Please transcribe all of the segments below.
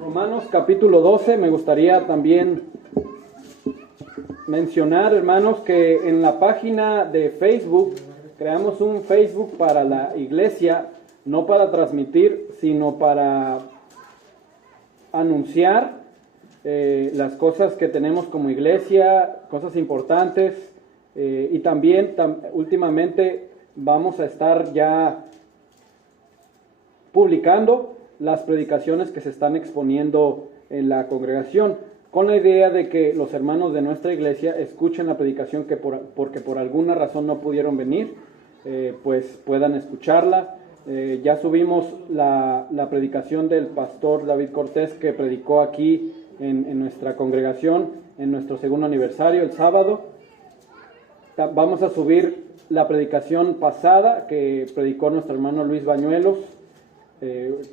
Romanos capítulo 12, me gustaría también mencionar, hermanos, que en la página de Facebook, creamos un Facebook para la iglesia, no para transmitir, sino para anunciar las cosas que tenemos como iglesia, cosas importantes, y también últimamente vamos a estar ya publicando las predicaciones que se están exponiendo en la congregación, con la idea de que los hermanos de nuestra iglesia escuchen la predicación porque por alguna razón no pudieron venir, pues puedan escucharla. Ya subimos la predicación del pastor David Cortés, que predicó aquí en nuestra congregación en nuestro segundo aniversario el sábado. Vamos a subir la predicación pasada que predicó nuestro hermano Luis Bañuelos,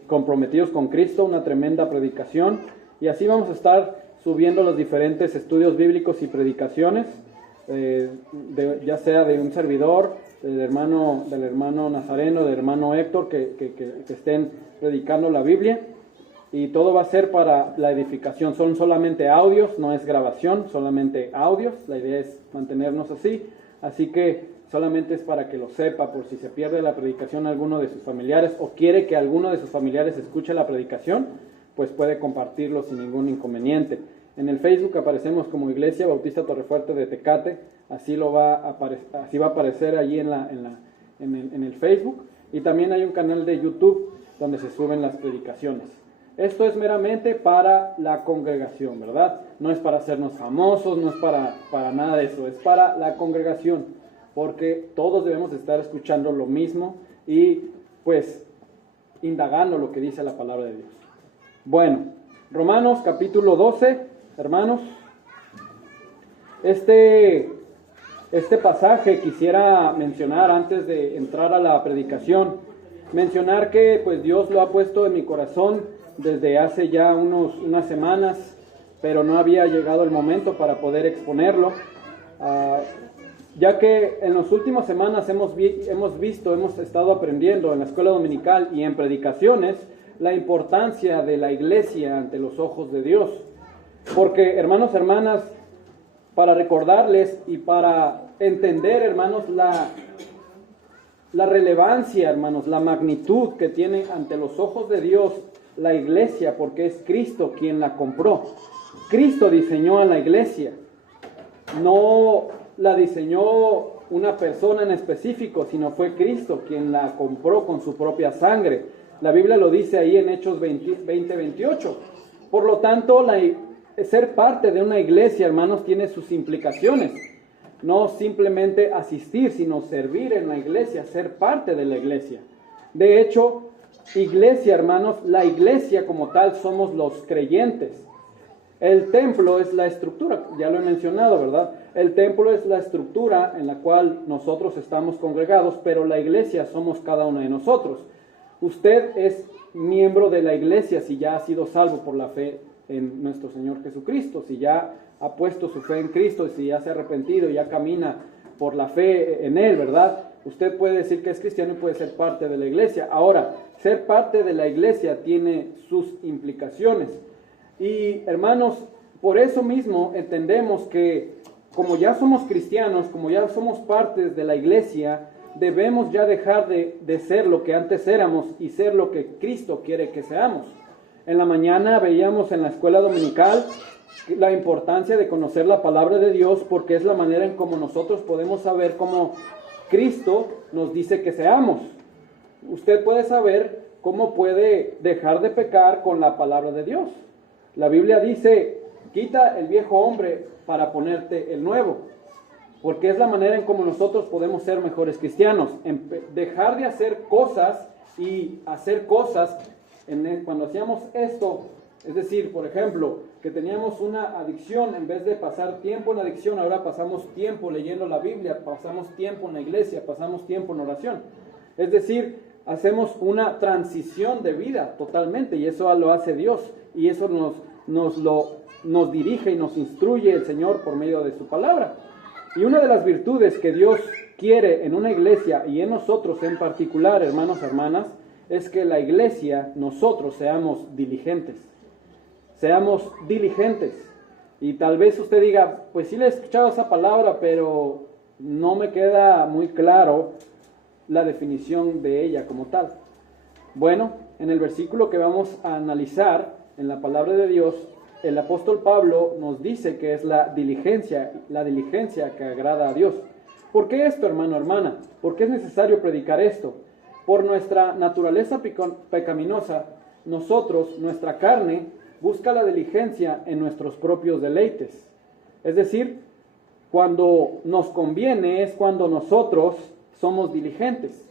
comprometidos con Cristo, una tremenda predicación, y así vamos a estar subiendo los diferentes estudios bíblicos y predicaciones, ya sea de un servidor, del hermano Nazareno, del hermano Héctor, que estén predicando la Biblia, y todo va a ser para la edificación. Son solamente audios, no es grabación, solamente audios. La idea es mantenernos así que solamente es para que lo sepa, por si se pierde la predicación alguno de sus familiares o quiere que alguno de sus familiares escuche la predicación, pues puede compartirlo sin ningún inconveniente. En el Facebook aparecemos como Iglesia Bautista Torrefuerte de Tecate, así va a aparecer allí en el Facebook, y también hay un canal de YouTube donde se suben las predicaciones. Esto es meramente para la congregación, ¿verdad? No es para hacernos famosos, no es para nada de eso, es para la congregación, porque todos debemos estar escuchando lo mismo y pues indagando lo que dice la palabra de Dios. Bueno, Romanos capítulo 12, hermanos, este pasaje quisiera mencionar antes de entrar a la predicación, mencionar que pues Dios lo ha puesto en mi corazón desde hace ya unas semanas, pero no había llegado el momento para poder exponerlo, ya que en las últimas semanas hemos estado aprendiendo en la escuela dominical y en predicaciones la importancia de la iglesia ante los ojos de Dios. Porque, hermanos, hermanas, para recordarles y para entender, hermanos, la relevancia, hermanos, la magnitud que tiene ante los ojos de Dios la iglesia, porque es Cristo quien la compró. Cristo diseñó a la iglesia, no la diseñó una persona en específico, sino fue Cristo quien la compró con su propia sangre. La Biblia lo dice ahí en Hechos 20:28. Por lo tanto, ser parte de una iglesia, hermanos, tiene sus implicaciones. No simplemente asistir, sino servir en la iglesia, ser parte de la iglesia. De hecho, iglesia, hermanos, la iglesia como tal somos los creyentes. El templo es la estructura, ya lo he mencionado, ¿verdad? El templo es la estructura en la cual nosotros estamos congregados, pero la iglesia somos cada uno de nosotros. Usted es miembro de la iglesia si ya ha sido salvo por la fe en nuestro Señor Jesucristo, si ya ha puesto su fe en Cristo, si ya se ha arrepentido, ya camina por la fe en Él, ¿verdad? Usted puede decir que es cristiano y puede ser parte de la iglesia. Ahora, ser parte de la iglesia tiene sus implicaciones. Y, hermanos, por eso mismo entendemos que como ya somos cristianos, como ya somos partes de la iglesia, debemos ya dejar de ser lo que antes éramos y ser lo que Cristo quiere que seamos. En la mañana veíamos en la escuela dominical la importancia de conocer la palabra de Dios, porque es la manera en cómo nosotros podemos saber cómo Cristo nos dice que seamos. Usted puede saber cómo puede dejar de pecar con la palabra de Dios. La Biblia dice, quita el viejo hombre para ponerte el nuevo, porque es la manera en cómo nosotros podemos ser mejores cristianos. Dejar de hacer cosas y hacer cosas. Cuando hacíamos esto, es decir, por ejemplo, que teníamos una adicción, en vez de pasar tiempo en adicción, ahora pasamos tiempo leyendo la Biblia, pasamos tiempo en la iglesia, pasamos tiempo en oración. Es decir, hacemos una transición de vida totalmente, y eso lo hace Dios, y eso nos dirige y nos instruye el Señor por medio de su palabra. Y una de las virtudes que Dios quiere en una iglesia y en nosotros en particular, hermanos, hermanas, es que la iglesia, nosotros seamos diligentes. seamos diligentes. Y tal vez usted diga, pues sí le he escuchado esa palabra, pero no me queda muy claro la definición de ella como tal. Bueno, en el versículo que vamos a analizar, en la palabra de Dios, el apóstol Pablo nos dice que es la diligencia que agrada a Dios. ¿Por qué esto, hermano, hermana? ¿Por qué es necesario predicar esto? Por nuestra naturaleza pecaminosa, nuestra carne, busca la diligencia en nuestros propios deleites. Es decir, cuando nos conviene es cuando nosotros somos diligentes.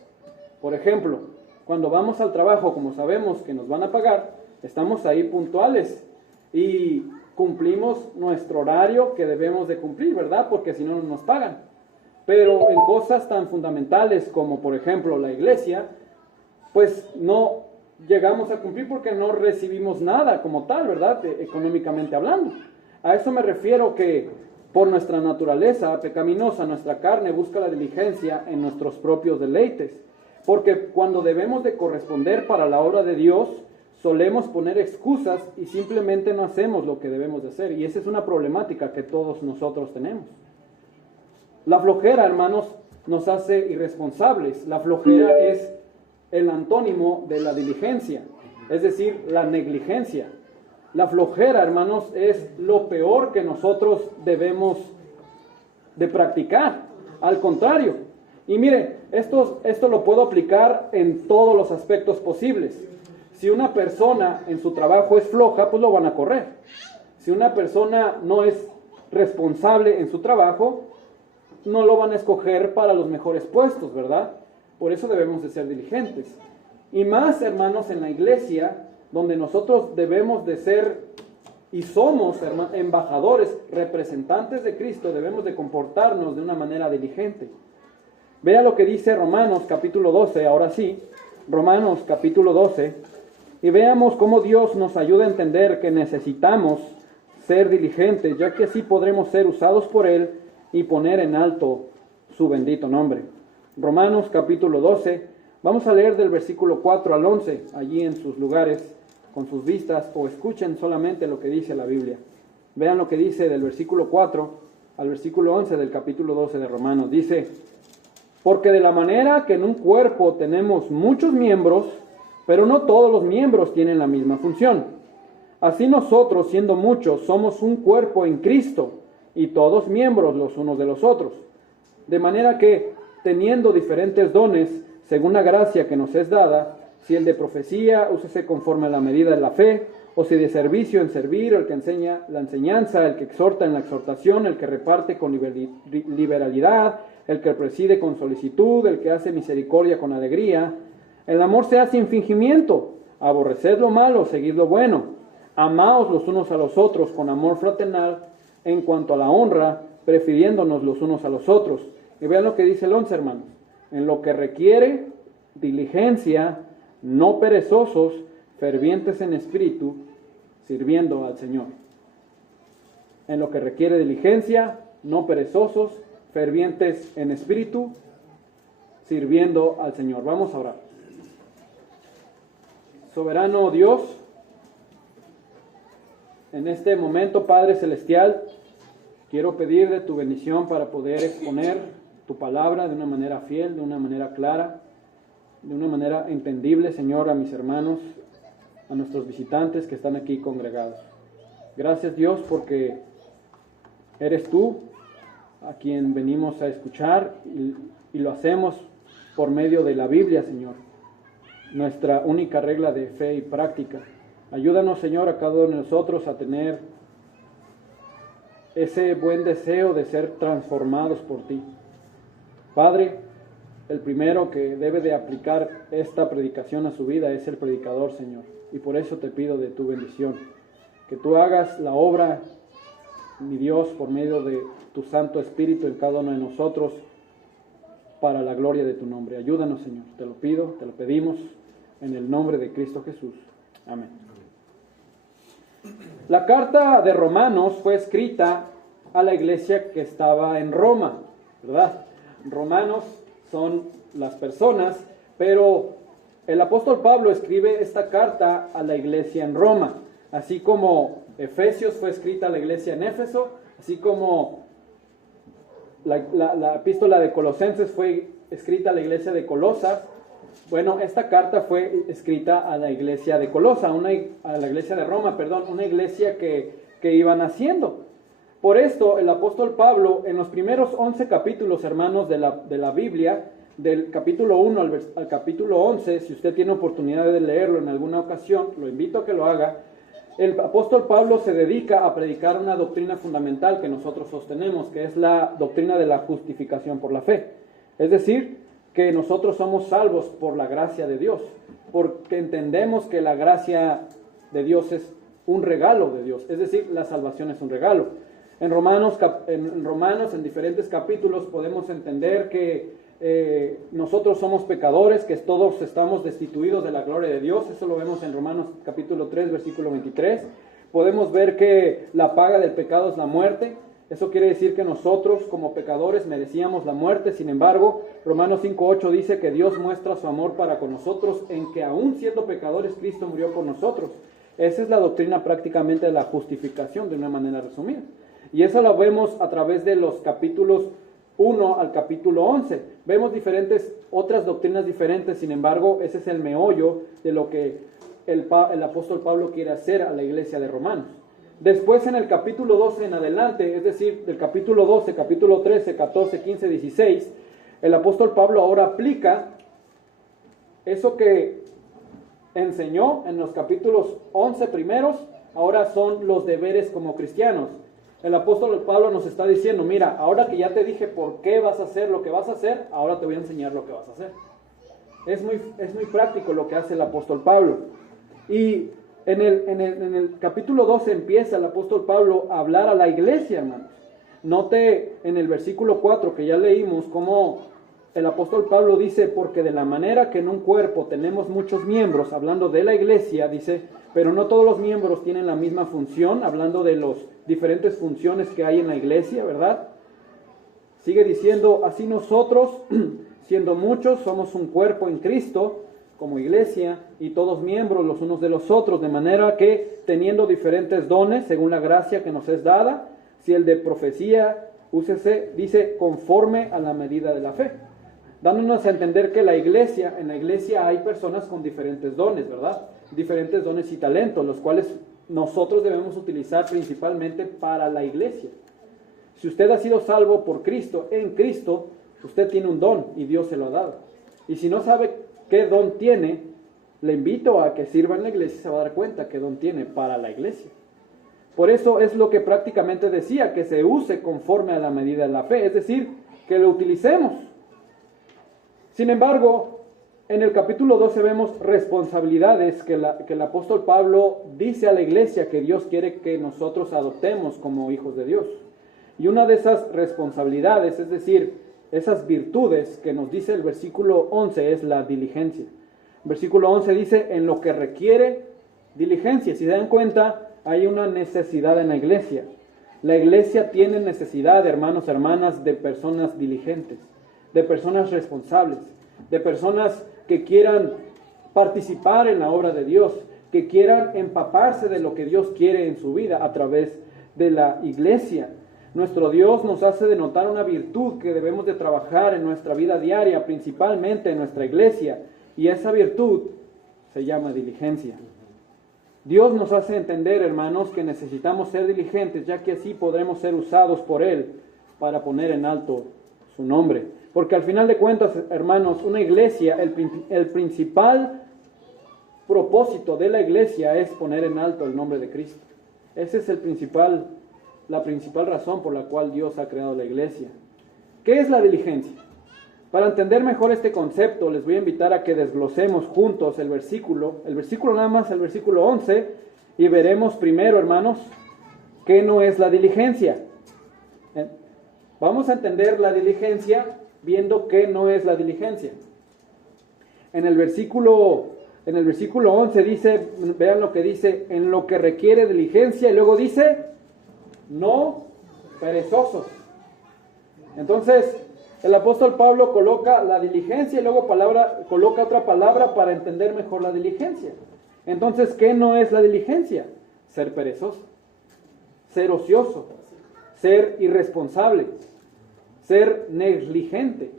Por ejemplo, cuando vamos al trabajo, como sabemos que nos van a pagar, estamos ahí puntuales y cumplimos nuestro horario que debemos de cumplir, ¿verdad? Porque si no, no nos pagan. Pero en cosas tan fundamentales como, por ejemplo, la iglesia, pues no llegamos a cumplir porque no recibimos nada como tal, ¿verdad? Económicamente hablando. A eso me refiero, que por nuestra naturaleza pecaminosa, nuestra carne busca la diligencia en nuestros propios deleites. Porque cuando debemos de corresponder para la obra de Dios, solemos poner excusas y simplemente no hacemos lo que debemos de hacer. Y esa es una problemática que todos nosotros tenemos. La flojera, hermanos, nos hace irresponsables. La flojera es el antónimo de la diligencia, es decir, la negligencia. La flojera, hermanos, es lo peor que nosotros debemos de practicar. Al contrario. Y mire, esto lo puedo aplicar en todos los aspectos posibles. Si una persona en su trabajo es floja, pues lo van a correr. Si una persona no es responsable en su trabajo, no lo van a escoger para los mejores puestos, ¿verdad? Por eso debemos de ser diligentes. Y más, hermanos, en la iglesia, donde nosotros debemos de ser y somos embajadores, representantes de Cristo, debemos de comportarnos de una manera diligente. Vea lo que dice Romanos capítulo 12, ahora sí, Romanos capítulo 12, y veamos cómo Dios nos ayuda a entender que necesitamos ser diligentes, ya que así podremos ser usados por Él y poner en alto su bendito nombre. Romanos capítulo 12, vamos a leer del versículo 4 al 11, allí en sus lugares, con sus vistas, o escuchen solamente lo que dice la Biblia. Vean lo que dice del versículo 4 al versículo 11 del capítulo 12 de Romanos. Dice: porque de la manera que en un cuerpo tenemos muchos miembros, pero no todos los miembros tienen la misma función. Así nosotros, siendo muchos, somos un cuerpo en Cristo, y todos miembros los unos de los otros. De manera que, teniendo diferentes dones, según la gracia que nos es dada, si el de profecía, úsese conforme a la medida de la fe, o si de servicio en servir, el que enseña la enseñanza, el que exhorta en la exhortación, el que reparte con liberalidad, el que preside con solicitud, el que hace misericordia con alegría. El amor sea sin fingimiento, aborreced lo malo, seguid lo bueno, amaos los unos a los otros con amor fraternal, en cuanto a la honra, prefiriéndonos los unos a los otros. Y vean lo que dice el 11, hermanos. En lo que requiere diligencia, no perezosos, fervientes en espíritu, sirviendo al Señor. En lo que requiere diligencia, no perezosos, fervientes en espíritu, sirviendo al Señor. Vamos a orar. Soberano Dios, en este momento, Padre Celestial, quiero pedir de tu bendición para poder exponer tu palabra de una manera fiel, de una manera clara, de una manera entendible, Señor, a mis hermanos, a nuestros visitantes que están aquí congregados. Gracias, Dios, porque eres tú a quien venimos a escuchar y lo hacemos por medio de la Biblia, Señor, nuestra única regla de fe y práctica. Ayúdanos, Señor, a cada uno de nosotros a tener ese buen deseo de ser transformados por ti. Padre, el primero que debe de aplicar esta predicación a su vida es el predicador, Señor. Y por eso te pido de tu bendición, que tú hagas la obra, mi Dios, por medio de tu Santo Espíritu en cada uno de nosotros, para la gloria de tu nombre. Ayúdanos, Señor. Te lo pido, te lo pedimos, en el nombre de Cristo Jesús. Amén. La carta de Romanos fue escrita a la iglesia que estaba en Roma, ¿verdad? Romanos son las personas, pero el apóstol Pablo escribe esta carta a la iglesia en Roma. así como Efesios fue escrita a la iglesia en Éfeso, así como la epístola de Colosenses fue escrita a la iglesia de Colosas. Bueno, esta carta fue escrita a la iglesia de Colosa, a la iglesia de Roma, perdón, una iglesia que iban haciendo. Por esto, el apóstol Pablo, en los primeros 11 capítulos, hermanos, de la Biblia, del capítulo 1 al capítulo 11, si usted tiene oportunidad de leerlo en alguna ocasión, lo invito a que lo haga. El apóstol Pablo se dedica a predicar una doctrina fundamental que nosotros sostenemos, que es la doctrina de la justificación por la fe. Es decir, que nosotros somos salvos por la gracia de Dios, porque entendemos que la gracia de Dios es un regalo de Dios, es decir, la salvación es un regalo. En Romanos, en diferentes capítulos, podemos entender que nosotros somos pecadores, que todos estamos destituidos de la gloria de Dios. Eso lo vemos en Romanos capítulo 3, versículo 23. Podemos ver que la paga del pecado es la muerte. Eso quiere decir que nosotros como pecadores merecíamos la muerte. Sin embargo, Romanos 5:8 dice que Dios muestra su amor para con nosotros en que aún siendo pecadores, Cristo murió por nosotros. Esa es la doctrina prácticamente de la justificación, de una manera resumida. Y eso lo vemos a través de los capítulos 1 al capítulo 11. Vemos otras doctrinas diferentes, sin embargo, ese es el meollo de lo que el apóstol Pablo quiere hacer a la iglesia de Romanos. Después en el capítulo 12 en adelante, es decir, del capítulo 12, capítulo 13, 14, 15, 16, el apóstol Pablo ahora aplica eso que enseñó en los capítulos 11 primeros, ahora son los deberes como cristianos. El apóstol Pablo nos está diciendo, mira, ahora que ya te dije por qué vas a hacer lo que vas a hacer, ahora te voy a enseñar lo que vas a hacer. Es muy práctico lo que hace el apóstol Pablo. Y en el capítulo 12 empieza el apóstol Pablo a hablar a la iglesia, hermanos. Note en el versículo 4 que ya leímos cómo el apóstol Pablo dice, porque de la manera que en un cuerpo tenemos muchos miembros, hablando de la iglesia, dice, pero no todos los miembros tienen la misma función, hablando de las diferentes funciones que hay en la iglesia, ¿verdad? Sigue diciendo, así nosotros, siendo muchos, somos un cuerpo en Cristo, como iglesia, y todos miembros los unos de los otros, de manera que, teniendo diferentes dones, según la gracia que nos es dada, si el de profecía, úsese, dice, conforme a la medida de la fe. Dándonos a entender que en la iglesia hay personas con diferentes dones, ¿verdad? Diferentes dones y talentos, los cuales nosotros debemos utilizar principalmente para la iglesia. Si usted ha sido salvo por Cristo, en Cristo, usted tiene un don y Dios se lo ha dado. Y si no sabe qué don tiene, le invito a que sirva en la iglesia y se va a dar cuenta qué don tiene para la iglesia. Por eso es lo que prácticamente decía, que se use conforme a la medida de la fe, es decir, que lo utilicemos. Sin embargo, en el capítulo 12 vemos responsabilidades que el apóstol Pablo dice a la iglesia que Dios quiere que nosotros adoptemos como hijos de Dios. Y una de esas responsabilidades, es decir, esas virtudes que nos dice el versículo 11 es la diligencia. El versículo 11 dice, en lo que requiere diligencia. Si se dan cuenta, hay una necesidad en la iglesia. La iglesia tiene necesidad, hermanos, hermanas, de personas diligentes, de personas responsables, de personas que quieran participar en la obra de Dios, que quieran empaparse de lo que Dios quiere en su vida a través de la iglesia. Nuestro Dios nos hace denotar una virtud que debemos de trabajar en nuestra vida diaria, principalmente en nuestra iglesia, y esa virtud se llama diligencia. Dios nos hace entender, hermanos, que necesitamos ser diligentes, ya que así podremos ser usados por Él para poner en alto su nombre. Porque al final de cuentas, hermanos, una iglesia, el principal propósito de la iglesia es poner en alto el nombre de Cristo. Esa es la principal razón por la cual Dios ha creado la iglesia. ¿Qué es la diligencia? Para entender mejor este concepto, les voy a invitar a que desglosemos juntos el versículo nada más, el versículo 11, y veremos primero, hermanos, qué no es la diligencia. Vamos a entender la diligencia viendo qué no es la diligencia. En el versículo 11 dice, vean lo que dice, en lo que requiere diligencia, y luego dice, no perezosos. Entonces, el apóstol Pablo coloca la diligencia y luego coloca otra palabra para entender mejor la diligencia. Entonces, ¿qué no es la diligencia? ser perezoso, ser ocioso, ser irresponsable, ser negligente.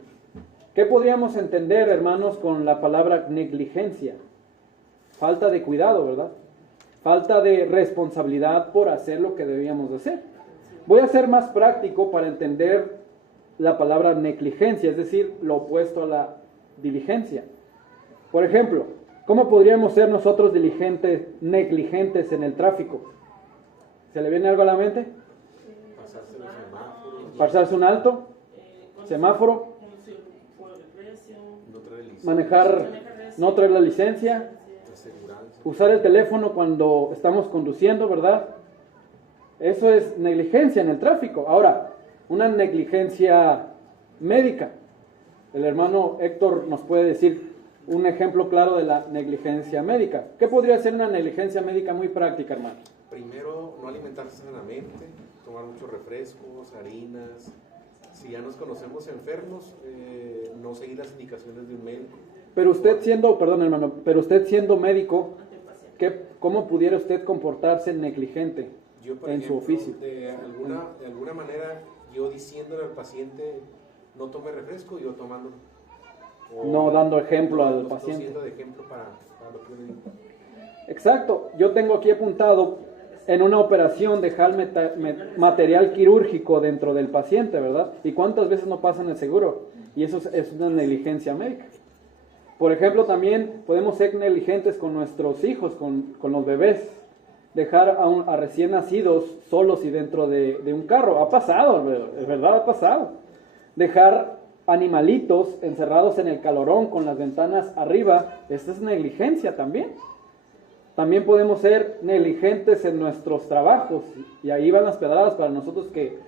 ¿Qué podríamos entender, hermanos, con la palabra negligencia? Falta de cuidado, ¿verdad? Falta de responsabilidad por hacer lo que debíamos de hacer. Voy a ser más práctico para entender la palabra negligencia, es decir, lo opuesto a la diligencia. Por ejemplo, ¿cómo podríamos ser nosotros negligentes en el tráfico? ¿Se le viene algo a la mente? Pasarse un alto, semáforo, manejar, no traer la licencia, usar el teléfono cuando estamos conduciendo, ¿verdad? Eso es negligencia en el tráfico. Ahora, una negligencia médica. El hermano Héctor nos puede decir un ejemplo claro de la negligencia médica. ¿Qué podría ser una negligencia médica muy práctica, hermano? Primero, no alimentarse sanamente, tomar muchos refrescos, harinas. Si ya nos conocemos enfermos, no seguir las indicaciones de un médico. Pero usted siendo, perdón hermano, pero usted siendo médico, ¿cómo pudiera usted comportarse negligente yo, por en ejemplo, su oficio? De alguna manera, yo diciéndole al paciente, no tome refresco, yo tomándolo. No dando ejemplo al paciente. Siendo de ejemplo para lo que yo le digo. Exacto. Yo tengo aquí apuntado en una operación dejar material quirúrgico dentro del paciente, ¿verdad? ¿Y cuántas veces no pasa en el seguro? Y eso es una negligencia médica. Por ejemplo, también podemos ser negligentes con nuestros hijos, con los bebés. Dejar a recién nacidos solos y dentro de un carro. Ha pasado, es verdad, ha pasado. Dejar animalitos encerrados en el calorón con las ventanas arriba. Esta es negligencia también. También podemos ser negligentes en nuestros trabajos, y ahí van las pedradas para nosotros que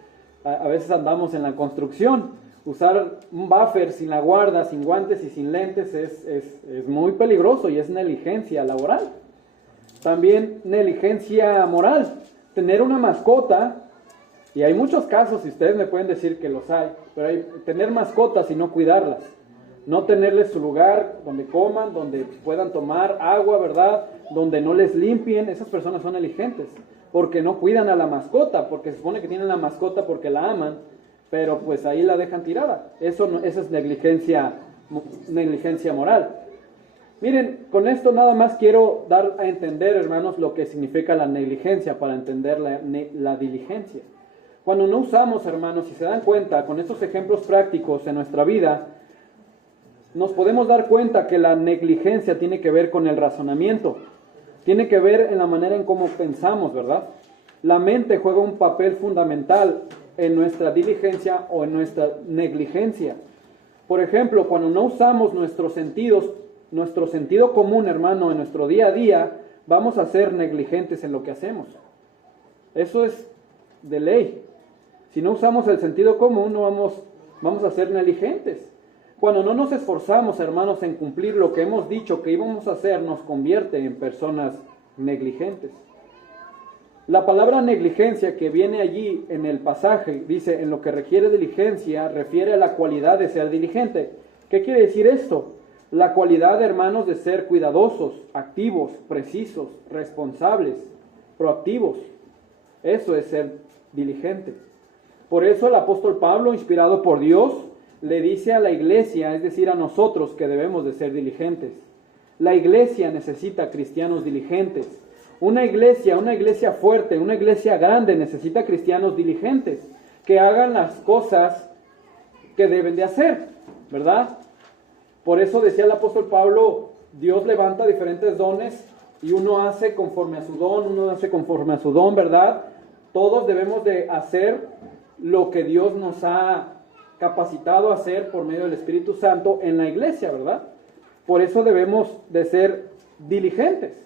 a veces andamos en la construcción. Usar un buffer sin la guarda, sin guantes y sin lentes es muy peligroso y es negligencia laboral. También negligencia moral. Tener una mascota, y hay muchos casos, y ustedes me pueden decir que los hay, pero hay tener mascotas y no cuidarlas. No tenerles su lugar donde coman, donde puedan tomar agua, ¿verdad? Donde no les limpien. Esas personas son negligentes, porque no cuidan a la mascota, porque se supone que tienen la mascota porque la aman, pero pues ahí la dejan tirada. Eso es negligencia moral. Miren, con esto nada más quiero dar a entender, hermanos, lo que significa la negligencia para entender la diligencia. Cuando no usamos, hermanos, si se dan cuenta, con estos ejemplos prácticos en nuestra vida, nos podemos dar cuenta que la negligencia tiene que ver con el razonamiento, tiene que ver en la manera en cómo pensamos, ¿verdad? La mente juega un papel fundamental en nuestra diligencia o en nuestra negligencia. Por ejemplo, cuando no usamos nuestros sentidos, nuestro sentido común, hermano, en nuestro día a día, vamos a ser negligentes en lo que hacemos. Eso es de ley. Si no usamos el sentido común, no vamos a ser negligentes. Cuando no nos esforzamos, hermanos, en cumplir lo que hemos dicho que íbamos a hacer, nos convierte en personas negligentes. La palabra negligencia que viene allí en el pasaje, dice, en lo que requiere diligencia, refiere a la cualidad de ser diligente. ¿Qué quiere decir esto? La cualidad, hermanos, de ser cuidadosos, activos, precisos, responsables, proactivos. Eso es ser diligente. Por eso el apóstol Pablo, inspirado por Dios, le dice a la iglesia, es decir, a nosotros, que debemos de ser diligentes. La iglesia necesita cristianos diligentes. Una iglesia fuerte, una iglesia grande necesita cristianos diligentes, que hagan las cosas que deben de hacer, ¿verdad? Por eso decía el apóstol Pablo, Dios levanta diferentes dones y uno hace conforme a su don, ¿verdad? Todos debemos de hacer lo que Dios nos ha capacitado a hacer por medio del Espíritu Santo en la iglesia, ¿verdad? Por eso debemos de ser diligentes.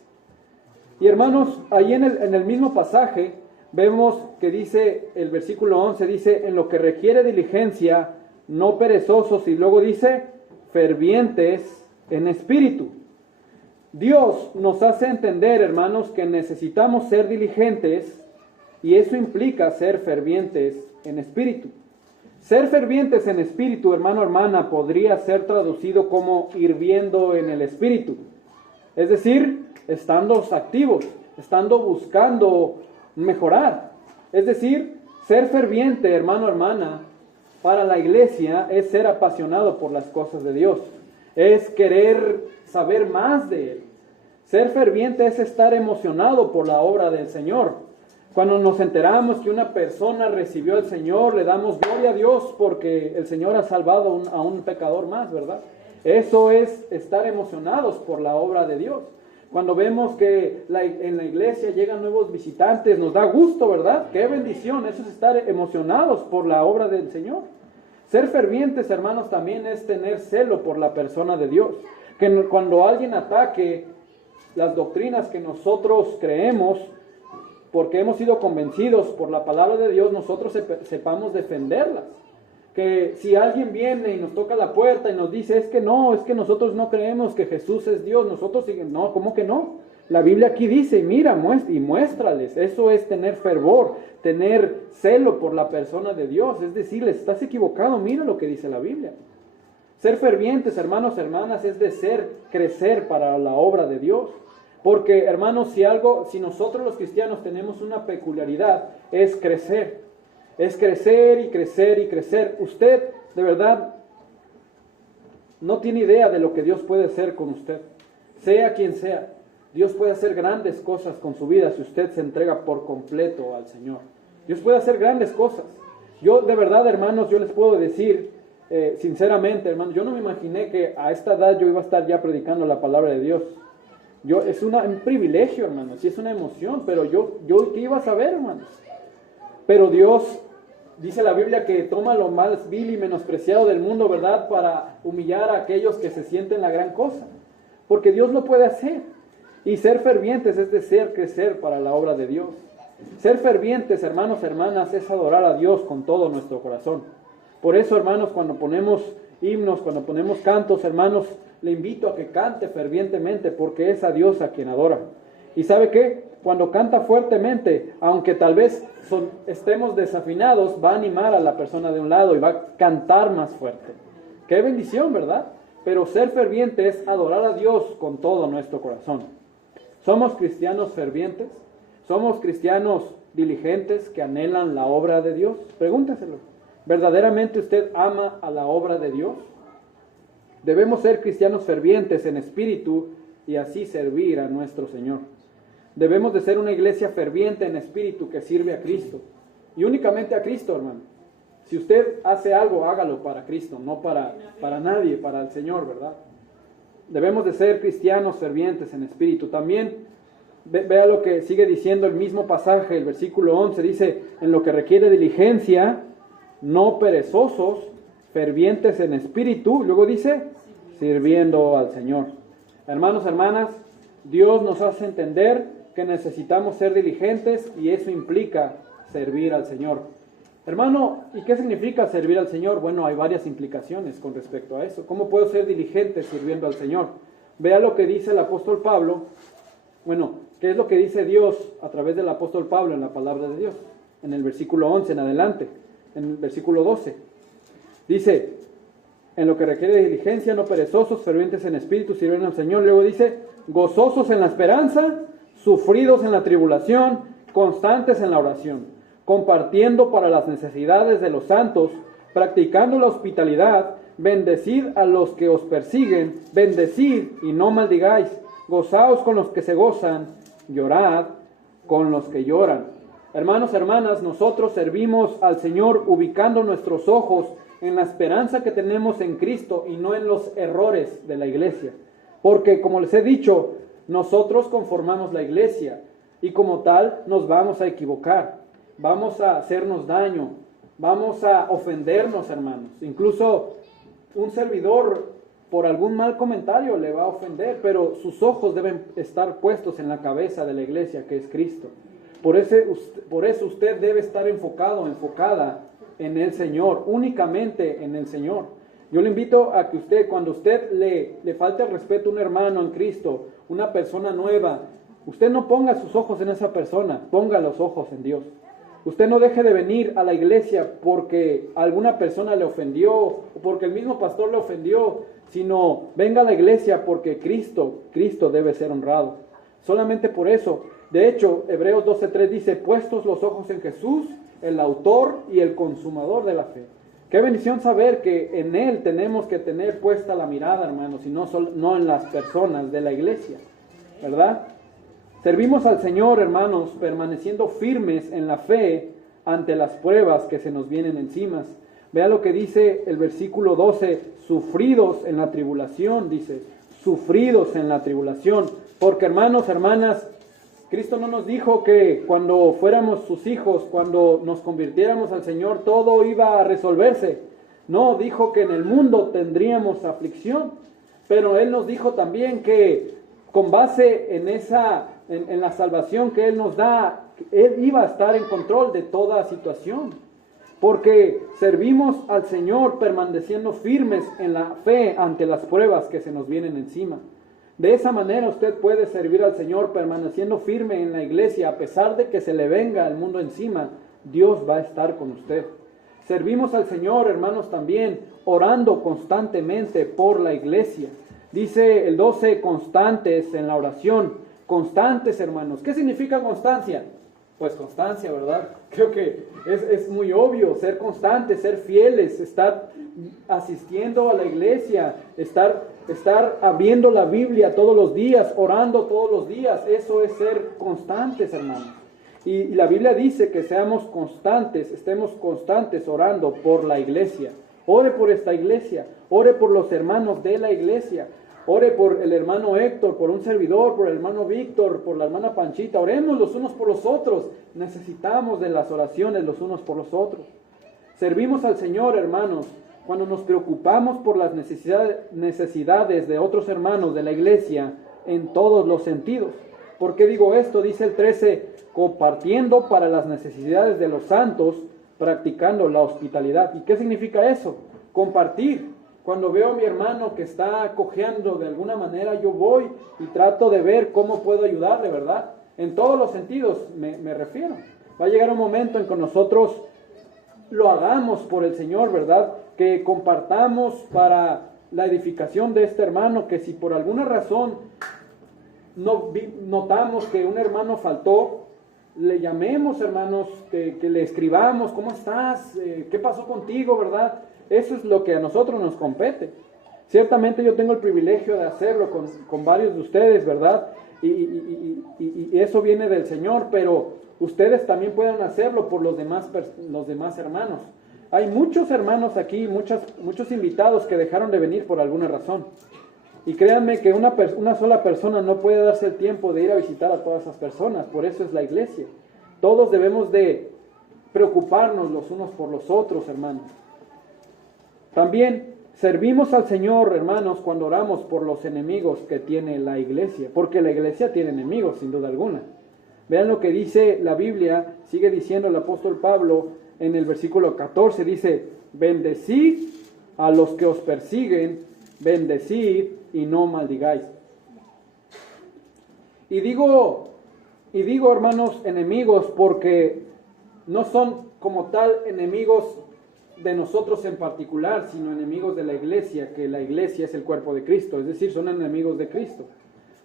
Y hermanos, ahí en el mismo pasaje vemos que dice, el versículo 11 dice, en lo que requiere diligencia, no perezosos, y luego dice, fervientes en espíritu. Dios nos hace entender, hermanos, que necesitamos ser diligentes, y eso implica ser fervientes en espíritu. Ser fervientes en espíritu, hermano, hermana, podría ser traducido como hirviendo en el espíritu. Es decir, estando activos, estando buscando mejorar. Es decir, ser ferviente, hermano, hermana, para la iglesia es ser apasionado por las cosas de Dios, es querer saber más de Él. Ser ferviente es estar emocionado por la obra del Señor. Cuando nos enteramos que una persona recibió al Señor, le damos gloria a Dios porque el Señor ha salvado a un pecador más, ¿verdad? Eso es estar emocionados por la obra de Dios. Cuando vemos que en la iglesia llegan nuevos visitantes, nos da gusto, ¿verdad? ¡Qué bendición! Eso es estar emocionados por la obra del Señor. Ser fervientes, hermanos, también es tener celo por la persona de Dios. Que cuando alguien ataque las doctrinas que nosotros creemos, porque hemos sido convencidos por la palabra de Dios, nosotros sepamos defenderlas. Que si alguien viene y nos toca la puerta y nos dice, es que nosotros no creemos que Jesús es Dios, nosotros no, ¿cómo que no? La Biblia aquí dice, mira, y muéstrales. Eso es tener fervor, tener celo por la persona de Dios, es decirles, estás equivocado, mira lo que dice la Biblia. Ser fervientes, hermanos, hermanas, es crecer para la obra de Dios. Porque, hermanos, si nosotros los cristianos tenemos una peculiaridad, es crecer. Es crecer y crecer y crecer. Usted, de verdad, no tiene idea de lo que Dios puede hacer con usted. Sea quien sea, Dios puede hacer grandes cosas con su vida si usted se entrega por completo al Señor. Dios puede hacer grandes cosas. Yo, de verdad, hermanos, yo les puedo decir, sinceramente, hermanos, yo no me imaginé que a esta edad yo iba a estar ya predicando la palabra de Dios. Es un privilegio, hermanos, y es una emoción, pero yo ¿qué iba a saber, hermanos? Pero Dios, dice la Biblia, que toma lo más vil y menospreciado del mundo, ¿verdad?, para humillar a aquellos que se sienten la gran cosa. Porque Dios lo puede hacer. Y ser fervientes es desear crecer para la obra de Dios. Ser fervientes, hermanos, hermanas, es adorar a Dios con todo nuestro corazón. Por eso, hermanos, cuando ponemos himnos, cuando ponemos cantos, hermanos, le invito a que cante fervientemente, porque es a Dios a quien adora. ¿Y sabe qué? Cuando canta fuertemente, aunque tal vez estemos desafinados, va a animar a la persona de un lado y va a cantar más fuerte. ¡Qué bendición!, ¿verdad? Pero ser ferviente es adorar a Dios con todo nuestro corazón. ¿Somos cristianos fervientes? ¿Somos cristianos diligentes que anhelan la obra de Dios? Pregúnteselo. ¿Verdaderamente usted ama a la obra de Dios? Debemos ser cristianos fervientes en espíritu y así servir a nuestro Señor. Debemos de ser una iglesia ferviente en espíritu que sirve a Cristo. Y únicamente a Cristo, hermano. Si usted hace algo, hágalo para Cristo, no para nadie, para el Señor, ¿verdad? Debemos de ser cristianos fervientes en espíritu. También vea lo que sigue diciendo el mismo pasaje, el versículo 11, dice, en lo que requiere diligencia, no perezosos, fervientes en espíritu. Luego dice, sirviendo al Señor. Hermanos, hermanas, Dios nos hace entender que necesitamos ser diligentes y eso implica servir al Señor. Hermano, ¿y qué significa servir al Señor? Bueno, hay varias implicaciones con respecto a eso. ¿Cómo puedo ser diligente sirviendo al Señor? Vea lo que dice el apóstol Pablo. Bueno, ¿qué es lo que dice Dios a través del apóstol Pablo en la palabra de Dios? En el versículo 11 en adelante, en el versículo 12. Dice, en lo que requiere diligencia, no perezosos, fervientes en espíritu, sirviendo al Señor. Luego dice, gozosos en la esperanza, sufridos en la tribulación, constantes en la oración, compartiendo para las necesidades de los santos, practicando la hospitalidad, bendecid a los que os persiguen, bendecid y no maldigáis, gozaos con los que se gozan, llorad con los que lloran. Hermanos, hermanas, nosotros servimos al Señor ubicando nuestros ojos en la esperanza que tenemos en Cristo y no en los errores de la iglesia. Porque, como les he dicho, nosotros conformamos la iglesia y como tal nos vamos a equivocar, vamos a hacernos daño, vamos a ofendernos, hermanos. Incluso un servidor por algún mal comentario le va a ofender, pero sus ojos deben estar puestos en la cabeza de la iglesia, que es Cristo. Por eso usted debe estar enfocada en el Señor, únicamente en el Señor. Yo le invito a que usted, cuando usted le falte el respeto a un hermano en Cristo, una persona nueva, usted no ponga sus ojos en esa persona, ponga los ojos en Dios. Usted no deje de venir a la iglesia porque alguna persona le ofendió o porque el mismo pastor le ofendió, sino venga a la iglesia porque Cristo debe ser honrado. Solamente por eso. De hecho, Hebreos 12:3 dice, puestos los ojos en Jesús, el autor y el consumador de la fe. Qué bendición saber que en Él tenemos que tener puesta la mirada, hermanos, y no en las personas de la iglesia, ¿verdad? Servimos al Señor, hermanos, permaneciendo firmes en la fe ante las pruebas que se nos vienen encima. Vea lo que dice el versículo 12, sufridos en la tribulación, dice, sufridos en la tribulación. Porque hermanos, hermanas, Cristo no nos dijo que cuando fuéramos sus hijos, cuando nos convirtiéramos al Señor, todo iba a resolverse. No, dijo que en el mundo tendríamos aflicción. Pero Él nos dijo también que con base en la salvación que Él nos da, Él iba a estar en control de toda situación. Porque servimos al Señor permaneciendo firmes en la fe ante las pruebas que se nos vienen encima. De esa manera usted puede servir al Señor permaneciendo firme en la iglesia. A pesar de que se le venga el mundo encima, Dios va a estar con usted. Servimos al Señor, hermanos, también orando constantemente por la iglesia. Dice el 12, constantes en la oración. Constantes, hermanos. ¿Qué significa constancia? Pues constancia, ¿verdad? Creo que es muy obvio, ser constantes, ser fieles, estar asistiendo a la iglesia, estar abriendo la Biblia todos los días, orando todos los días. Eso es ser constantes, hermanos. Y la Biblia dice que seamos constantes, estemos constantes orando por la iglesia. Ore por esta iglesia, ore por los hermanos de la iglesia. Ore por el hermano Héctor, por un servidor, por el hermano Víctor, por la hermana Panchita. Oremos los unos por los otros. Necesitamos de las oraciones los unos por los otros. Servimos al Señor, hermanos, cuando nos preocupamos por las necesidades de otros hermanos de la iglesia en todos los sentidos. ¿Por qué digo esto? Dice el 13, compartiendo para las necesidades de los santos, practicando la hospitalidad. ¿Y qué significa eso? Compartir. Cuando veo a mi hermano que está cojeando de alguna manera, yo voy y trato de ver cómo puedo ayudarle, ¿verdad? En todos los sentidos me refiero. Va a llegar un momento en que nosotros lo hagamos por el Señor, ¿verdad? Que compartamos para la edificación de este hermano, que si por alguna razón notamos que un hermano faltó, le llamemos, hermanos, que le escribamos, ¿cómo estás? ¿Qué pasó contigo, verdad? Eso es lo que a nosotros nos compete. Ciertamente yo tengo el privilegio de hacerlo con varios de ustedes, ¿verdad? Y eso viene del Señor, pero ustedes también pueden hacerlo por los demás hermanos. Hay muchos hermanos aquí, muchos invitados que dejaron de venir por alguna razón. Y créanme que una sola persona no puede darse el tiempo de ir a visitar a todas esas personas. Por eso es la iglesia. Todos debemos de preocuparnos los unos por los otros, hermanos. También servimos al Señor, hermanos, cuando oramos por los enemigos que tiene la iglesia, porque la iglesia tiene enemigos, sin duda alguna. Vean lo que dice la Biblia, sigue diciendo el apóstol Pablo en el versículo 14, dice, bendecid a los que os persiguen, bendecid y no maldigáis. Y digo, hermanos, enemigos, porque no son como tal enemigos de nosotros en particular, sino enemigos de la iglesia, que la iglesia es el cuerpo de Cristo, es decir, son enemigos de Cristo.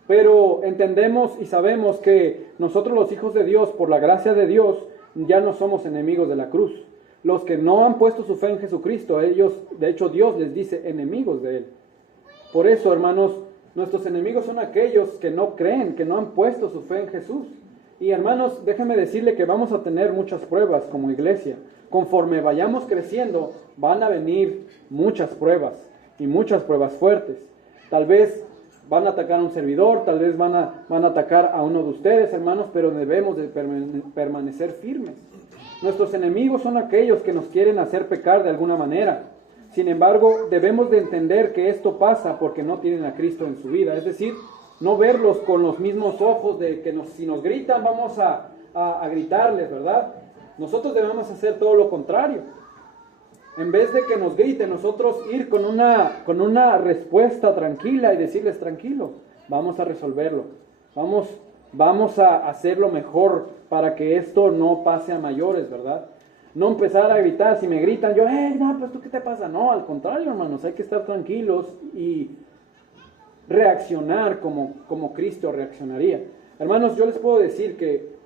Pero entendemos y sabemos que nosotros los hijos de Dios, por la gracia de Dios, ya no somos enemigos de la cruz. Los que no han puesto su fe en Jesucristo, ellos, de hecho Dios les dice enemigos de Él. Por eso, hermanos, nuestros enemigos son aquellos que no creen, que no han puesto su fe en Jesús. Y hermanos, déjenme decirle que vamos a tener muchas pruebas como iglesia. Conforme vayamos creciendo, van a venir muchas pruebas y muchas pruebas fuertes. Tal vez van a atacar a un servidor, tal vez van a atacar a uno de ustedes, hermanos, pero debemos de permanecer firmes. Nuestros enemigos son aquellos que nos quieren hacer pecar de alguna manera. Sin embargo, debemos de entender que esto pasa porque no tienen a Cristo en su vida. Es decir, no verlos con los mismos ojos de que si nos gritan vamos a gritarles, ¿verdad? Nosotros debemos hacer todo lo contrario. En vez de que nos griten, nosotros ir con una respuesta tranquila y decirles, tranquilo, vamos a resolverlo. Vamos a hacerlo mejor para que esto no pase a mayores, ¿verdad? No empezar a gritar, si me gritan, yo, no, pues tú qué te pasa. No, al contrario, hermanos, hay que estar tranquilos y reaccionar como Cristo reaccionaría. Hermanos, yo les puedo decir que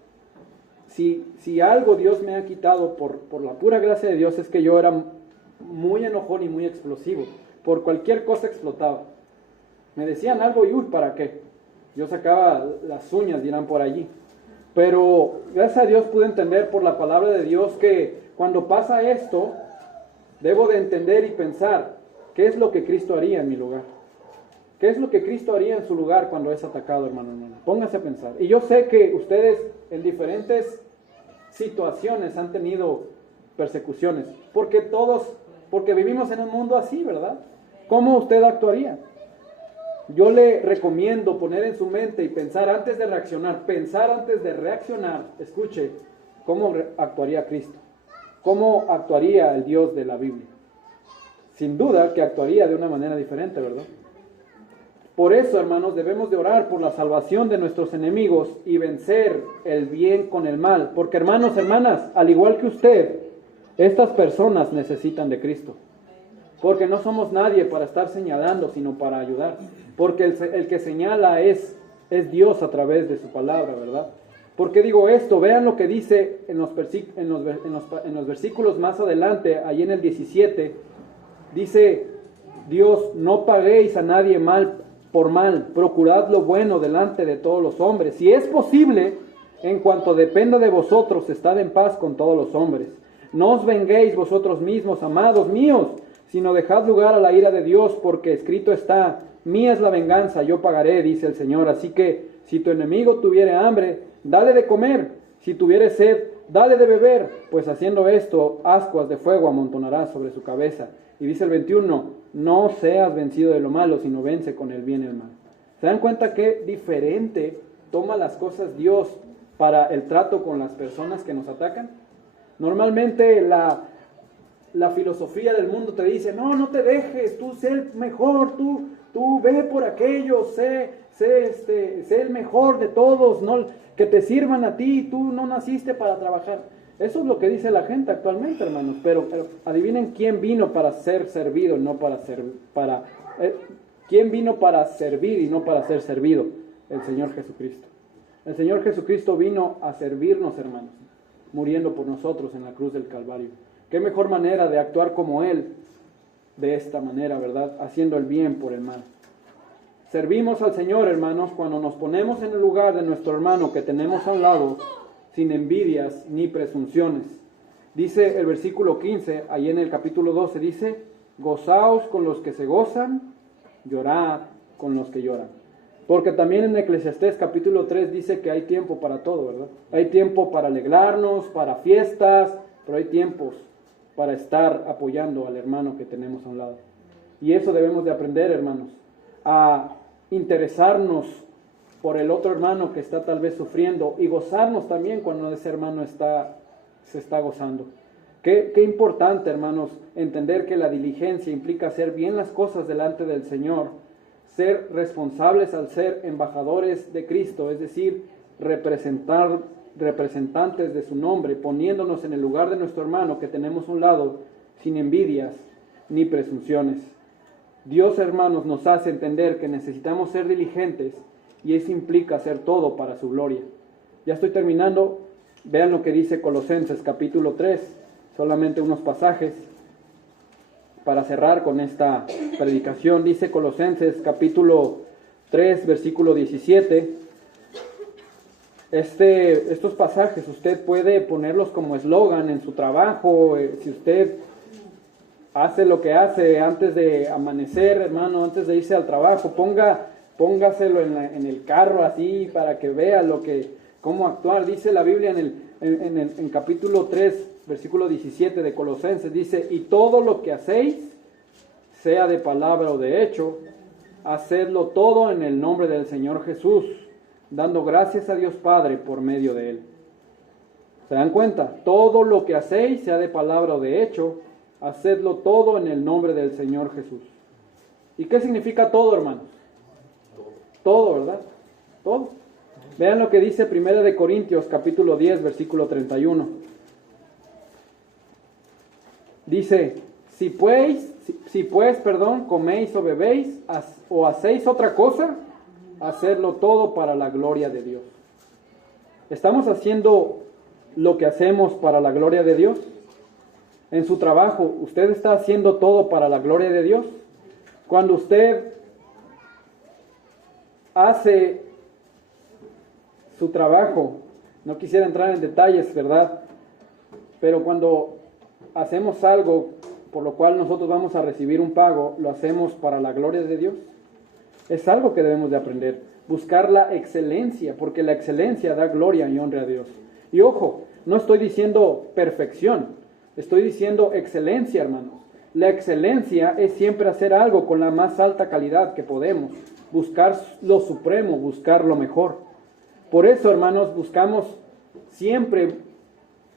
si algo Dios me ha quitado por la pura gracia de Dios, es que yo era muy enojón y muy explosivo. Por cualquier cosa explotaba. Me decían algo y uy, ¿para qué? Yo sacaba las uñas, dirán por allí. Pero gracias a Dios pude entender por la palabra de Dios que cuando pasa esto, debo de entender y pensar qué es lo que Cristo haría en mi lugar. ¿Qué es lo que Cristo haría en su lugar cuando es atacado, hermano? Póngase a pensar. Y yo sé que ustedes en diferentes situaciones han tenido persecuciones, porque vivimos en un mundo así, ¿verdad? ¿Cómo usted actuaría? Yo le recomiendo poner en su mente y pensar antes de reaccionar, escuche, ¿cómo actuaría Cristo? ¿Cómo actuaría el Dios de la Biblia? Sin duda que actuaría de una manera diferente, ¿verdad? Por eso, hermanos, debemos de orar por la salvación de nuestros enemigos y vencer el bien con el mal. Porque, hermanos, hermanas, al igual que usted, estas personas necesitan de Cristo. Porque no somos nadie para estar señalando, sino para ayudar. Porque el que señala es Dios a través de su palabra, ¿verdad? ¿Por qué digo esto? Vean lo que dice en los versículos más adelante, ahí en el 17. Dice Dios, no paguéis a nadie mal por mal, procurad lo bueno delante de todos los hombres. Si es posible, en cuanto dependa de vosotros, estad en paz con todos los hombres. No os venguéis vosotros mismos, amados míos, sino dejad lugar a la ira de Dios, porque escrito está, mía es la venganza, yo pagaré, dice el Señor. Así que, si tu enemigo tuviere hambre, dale de comer, si tuviere sed, dale de beber, pues haciendo esto, ascuas de fuego amontonarás sobre su cabeza. Y dice el 21, no seas vencido de lo malo, sino vence con el bien el mal. ¿Se dan cuenta qué diferente toma las cosas Dios para el trato con las personas que nos atacan? Normalmente la filosofía del mundo te dice, no te dejes, tú sé el mejor, tú ve por aquello, sé el mejor de todos, no, que te sirvan a ti, tú no naciste para trabajar. Eso es lo que dice la gente actualmente, hermanos, pero adivinen quién vino para ser servido, no para quién vino para servir y no para ser servido, el Señor Jesucristo. El Señor Jesucristo vino a servirnos, hermanos, muriendo por nosotros en la cruz del Calvario. Qué mejor manera de actuar como Él, de esta manera, ¿verdad? Haciendo el bien por el mal. Servimos al Señor, hermanos, cuando nos ponemos en el lugar de nuestro hermano que tenemos a un lado, sin envidias ni presunciones. Dice el versículo 15, ahí en el capítulo 12, dice, gozaos con los que se gozan, llorad con los que lloran. Porque también en Eclesiastés capítulo 3 dice que hay tiempo para todo, ¿verdad? Hay tiempo para alegrarnos, para fiestas, pero hay tiempos para estar apoyando al hermano que tenemos a un lado. Y eso debemos de aprender, hermanos, a interesarnos por el otro hermano que está tal vez sufriendo y gozarnos también cuando ese hermano se está gozando. Qué importante, hermanos, entender que la diligencia implica hacer bien las cosas delante del Señor, ser responsables al ser embajadores de Cristo, es decir, representantes de su nombre, poniéndonos en el lugar de nuestro hermano que tenemos a un lado, sin envidias ni presunciones. Dios, hermanos, nos hace entender que necesitamos ser diligentes y eso implica hacer todo para su gloria. Ya estoy terminando. Vean lo que dice Colosenses capítulo 3, solamente unos pasajes para cerrar con esta predicación. Dice Colosenses capítulo 3, versículo 17. Estos pasajes usted puede ponerlos como eslogan en su trabajo. Si usted hace lo que hace antes de amanecer, hermano, antes de irse al trabajo, póngaselo en el carro así para que vea cómo actuar. Dice la Biblia en capítulo 3, versículo 17 de Colosenses, dice, y todo lo que hacéis, sea de palabra o de hecho, hacedlo todo en el nombre del Señor Jesús, dando gracias a Dios Padre por medio de Él. ¿Se dan cuenta? Todo lo que hacéis, sea de palabra o de hecho, hacedlo todo en el nombre del Señor Jesús. ¿Y qué significa todo, hermanos? Todo, ¿verdad? Todo. Vean lo que dice 1 de Corintios, capítulo 10, versículo 31. Dice, si pues, coméis o bebéis, o hacéis otra cosa, hacedlo todo para la gloria de Dios. ¿Estamos haciendo lo que hacemos para la gloria de Dios? En su trabajo, ¿usted está haciendo todo para la gloria de Dios? Cuando usted hace su trabajo, no quisiera entrar en detalles, ¿verdad? Pero cuando hacemos algo por lo cual nosotros vamos a recibir un pago, ¿lo hacemos para la gloria de Dios? Es algo que debemos de aprender. Buscar la excelencia, porque la excelencia da gloria y honra a Dios. Y ojo, no estoy diciendo perfección, estoy diciendo excelencia, hermanos. La excelencia es siempre hacer algo con la más alta calidad que podemos. Buscar lo supremo, buscar lo mejor. Por eso, hermanos, buscamos siempre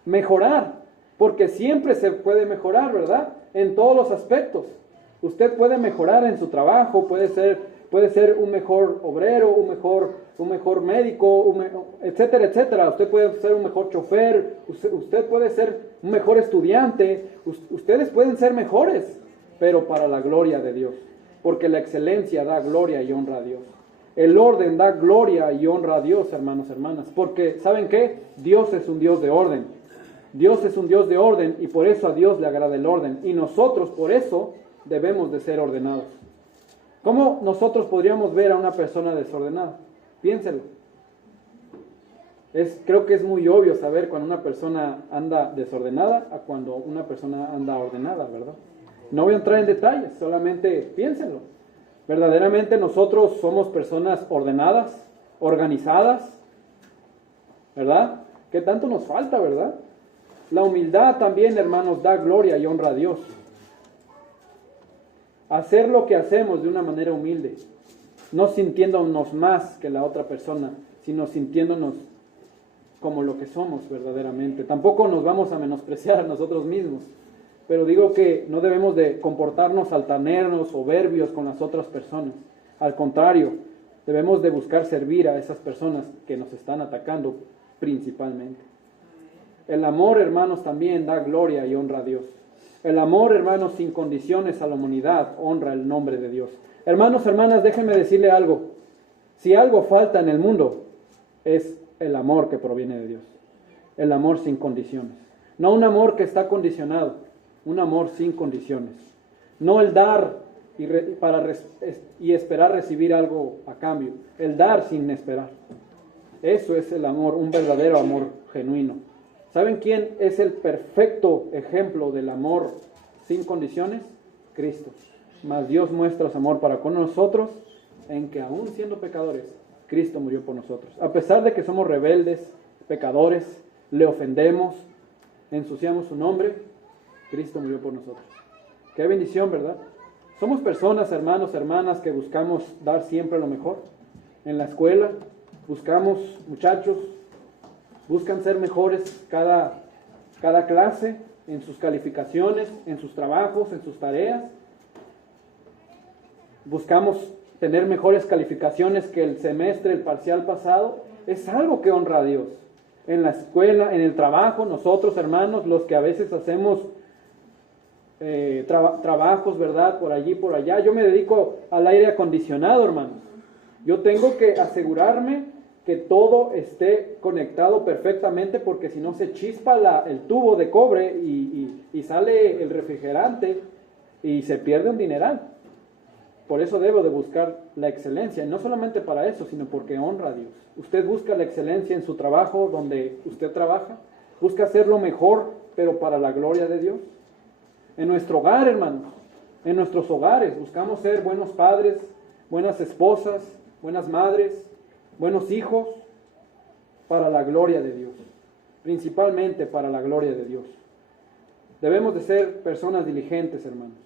mejorar, porque siempre se puede mejorar, ¿verdad? En todos los aspectos. Usted puede mejorar en su trabajo, puede ser un mejor obrero, un mejor médico, etcétera, etcétera. Usted puede ser un mejor chofer, usted puede ser un mejor estudiante. Ustedes pueden ser mejores, pero para la gloria de Dios, porque la excelencia da gloria y honra a Dios. El orden da gloria y honra a Dios, hermanos, hermanas, porque ¿saben qué? Dios es un Dios de orden. Dios es un Dios de orden y por eso a Dios le agrada el orden. Y nosotros por eso debemos de ser ordenados. ¿Cómo nosotros podríamos ver a una persona desordenada? Piénselo. Creo que es muy obvio saber cuando una persona anda desordenada a cuando una persona anda ordenada, ¿verdad? No voy a entrar en detalles, solamente piénsenlo. Verdaderamente nosotros somos personas ordenadas, organizadas, ¿verdad? ¿Qué tanto nos falta, verdad? La humildad también, hermanos, da gloria y honra a Dios. Hacer lo que hacemos de una manera humilde, no sintiéndonos más que la otra persona, sino sintiéndonos como lo que somos verdaderamente. Tampoco nos vamos a menospreciar a nosotros mismos, pero digo que no debemos de comportarnos altaneros, soberbios con las otras personas. Al contrario, debemos de buscar servir a esas personas que nos están atacando principalmente. El amor, hermanos, también da gloria y honra a Dios. El amor, hermanos, sin condiciones a la humanidad, honra el nombre de Dios. Hermanos, hermanas, déjenme decirle algo. Si algo falta en el mundo, es el amor que proviene de Dios. El amor sin condiciones. No un amor que está condicionado, un amor sin condiciones. No el dar y esperar recibir algo a cambio. El dar sin esperar. Eso es el amor, un verdadero amor genuino. ¿Saben quién es el perfecto ejemplo del amor sin condiciones? Cristo. Mas Dios muestra su amor para con nosotros en que aún siendo pecadores, Cristo murió por nosotros. A pesar de que somos rebeldes, pecadores, le ofendemos, ensuciamos su nombre, Cristo murió por nosotros. Qué bendición, ¿verdad? Somos personas, hermanos, hermanas, que buscamos dar siempre lo mejor. En la escuela, muchachos, buscan ser mejores cada clase, en sus calificaciones, en sus trabajos, en sus tareas. Buscamos tener mejores calificaciones que el parcial pasado. Es algo que honra a Dios. En la escuela, en el trabajo, nosotros, hermanos, los que a veces hacemos trabajos, ¿verdad? Por allí, por allá. Yo me dedico al aire acondicionado, hermanos. Yo tengo que asegurarme que todo esté conectado perfectamente, porque si no se chispa el tubo de cobre y sale el refrigerante y se pierde un dineral. Por eso debo de buscar la excelencia, y no solamente para eso, sino porque honra a Dios. Usted busca la excelencia en su trabajo, donde usted trabaja, busca hacerlo mejor, pero para la gloria de Dios. En nuestro hogar, hermanos, en nuestros hogares, buscamos ser buenos padres, buenas esposas, buenas madres, buenos hijos, para la gloria de Dios, principalmente para la gloria de Dios. Debemos de ser personas diligentes, hermanos.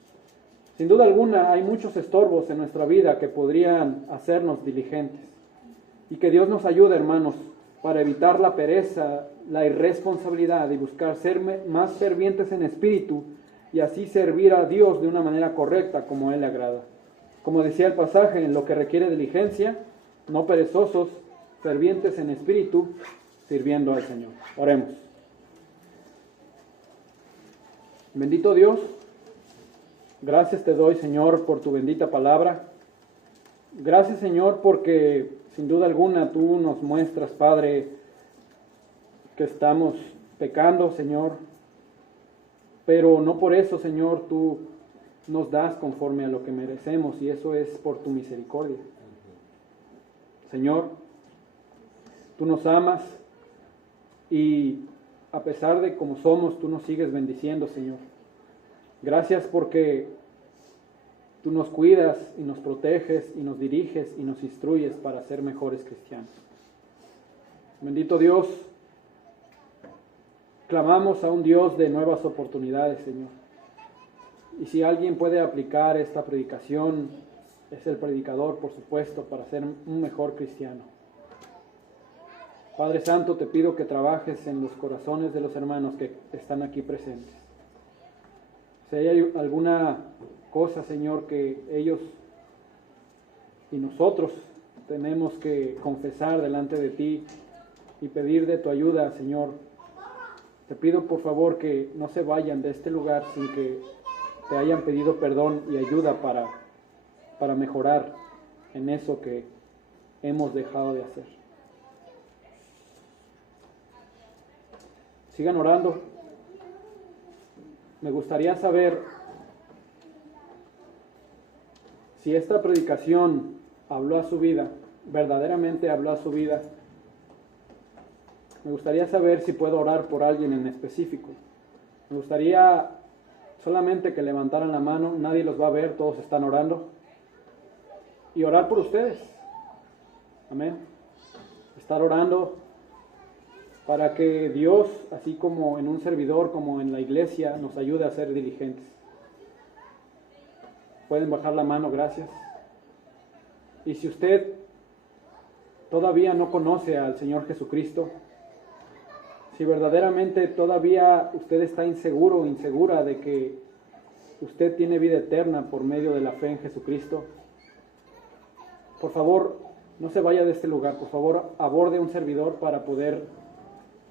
Sin duda alguna hay muchos estorbos en nuestra vida que podrían hacernos diligentes. Y que Dios nos ayude, hermanos, para evitar la pereza, la irresponsabilidad y buscar ser más fervientes en espíritu y así servir a Dios de una manera correcta como a Él le agrada. Como decía el pasaje, en lo que requiere diligencia, no perezosos, fervientes en espíritu, sirviendo al Señor. Oremos. Bendito Dios, gracias te doy, Señor, por tu bendita palabra. Gracias, Señor, porque sin duda alguna tú nos muestras, Padre, que estamos pecando, Señor, pero no por eso, Señor, tú nos das conforme a lo que merecemos, y eso es por tu misericordia. Señor, tú nos amas, y a pesar de como somos, tú nos sigues bendiciendo, Señor. Gracias porque tú nos cuidas y nos proteges y nos diriges y nos instruyes para ser mejores cristianos. Bendito Dios, clamamos a un Dios de nuevas oportunidades, Señor. Y si alguien puede aplicar esta predicación, es el predicador, por supuesto, para ser un mejor cristiano. Padre Santo, te pido que trabajes en los corazones de los hermanos que están aquí presentes. Si hay alguna cosa, Señor, que ellos y nosotros tenemos que confesar delante de ti y pedir de tu ayuda, Señor, te pido por favor que no se vayan de este lugar sin que te hayan pedido perdón y ayuda para mejorar en eso que hemos dejado de hacer. Sigan orando. Me gustaría saber si esta predicación habló a su vida, verdaderamente habló a su vida. Me gustaría saber si puedo orar por alguien en específico. Me gustaría solamente que levantaran la mano, nadie los va a ver, todos están orando. Y orar por ustedes. Amén. Estar orando para que Dios, así como en un servidor, como en la iglesia, nos ayude a ser diligentes. Pueden bajar la mano, gracias. Y si usted todavía no conoce al Señor Jesucristo, si verdaderamente todavía usted está inseguro o insegura de que usted tiene vida eterna por medio de la fe en Jesucristo, por favor, no se vaya de este lugar. Por favor, aborde un servidor para poder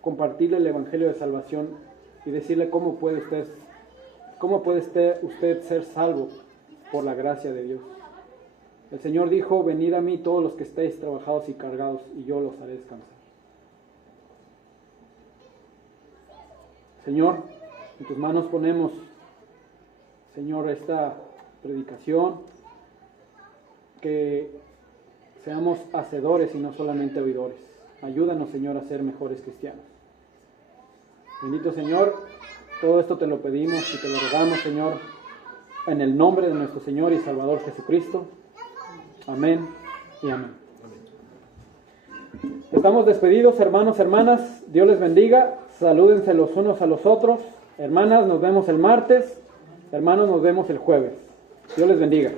compartirle el Evangelio de Salvación y decirle cómo puede usted ser salvo por la gracia de Dios. El Señor dijo: venid a mí todos los que estéis trabajados y cargados, y yo los haré descansar. Señor, en tus manos ponemos, Señor, esta predicación, que seamos hacedores y no solamente oidores. Ayúdanos, Señor, a ser mejores cristianos. Bendito Señor, todo esto te lo pedimos y te lo rogamos, Señor, en el nombre de nuestro Señor y Salvador Jesucristo. Amén y amén. Estamos despedidos, hermanos, hermanas. Dios les bendiga. Salúdense los unos a los otros. Hermanas, nos vemos el martes. Hermanos, nos vemos el jueves. Dios les bendiga.